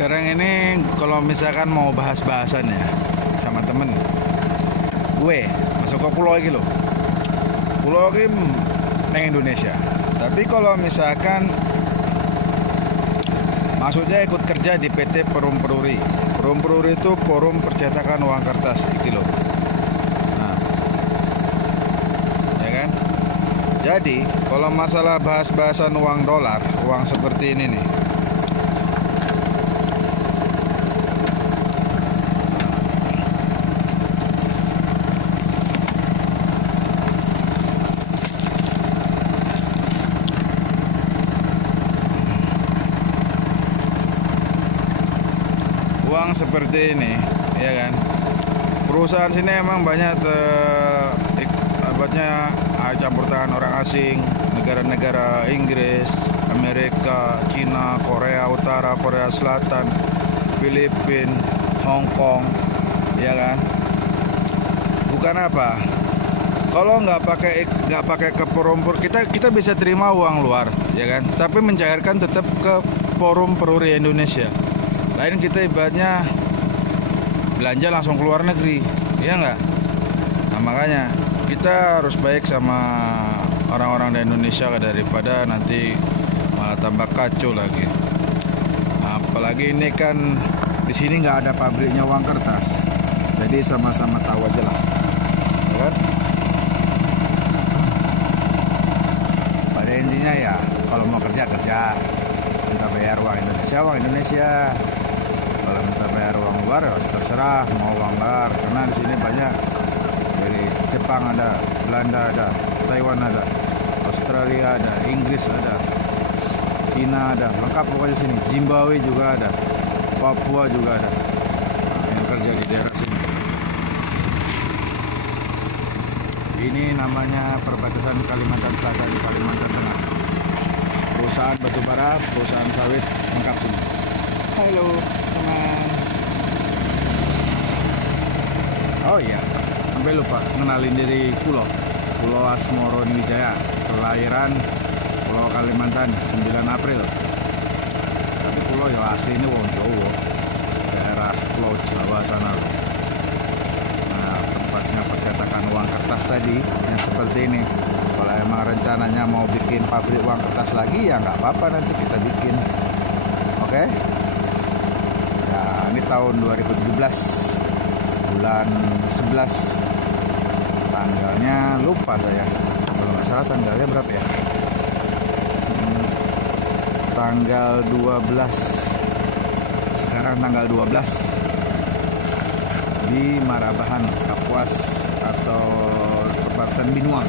Sekarang ini kalau misalkan mau bahas-bahasan ya sama temen gue masuk ke pulau lagi loh. Pulau lagi neng Indonesia. Tapi kalau misalkan maksudnya ikut kerja di PT Perum Peruri. Perum Peruri itu forum percetakan uang kertas gitu loh. Nah, ya kan? Jadi kalau masalah bahas-bahasan uang dolar, uang seperti ini nih. Uang seperti ini, ya kan? Perusahaan sini emang banyak campur tangan orang asing, negara-negara Inggris, Amerika, Cina, Korea Utara, Korea Selatan, Filipina, Hong Kong, ya kan? Bukan apa? Kalau nggak pakai ke forum kita bisa terima uang luar, ya kan? Tapi mencairkan tetap ke Forum Peruri Indonesia. Lain kita ibaratnya belanja langsung ke luar negeri, ya nggak? Nah makanya kita harus baik sama orang-orang di Indonesia daripada nanti malah tambah kacau lagi. Apalagi ini kan di sini nggak ada pabriknya uang kertas, jadi sama-sama tahu aja lah, ya kan? Pada intinya ya kalau mau kerja, minta bayar uang Indonesia. Kalau minta bayar uang luar ya terserah mau uang luar, karena di sini banyak dari Jepang ada, Belanda ada, Taiwan ada, Australia ada, Inggris ada, Cina ada, lengkap pokoknya sini. Zimbabwe juga ada, Papua juga ada, yang kerja di daerah sini. Ini namanya perbatasan Kalimantan Selatan di Kalimantan Tengah. Perusahaan batubara, perusahaan sawit, lengkap sini. Halo teman. Oh iya, sampai lupa kenalin diri Pulau Asmoro Wijaya, kelahiran Pulau Kalimantan 9 April. Tapi pulau ya asli ini wong Jawa, daerah Pulau Jawa sana loh. Nah, tempatnya percetakan uang kertas tadi yang seperti ini. Kalau emang rencananya mau bikin pabrik uang kertas lagi ya nggak apa-apa, nanti kita bikin. Oke? Ya, ini tahun 2017 bulan 11, tanggalnya lupa saya, kalau nggak salah tanggalnya berapa ya, tanggal 12, sekarang tanggal 12 di Marabahan, Kapuas atau perbatasan Binuang.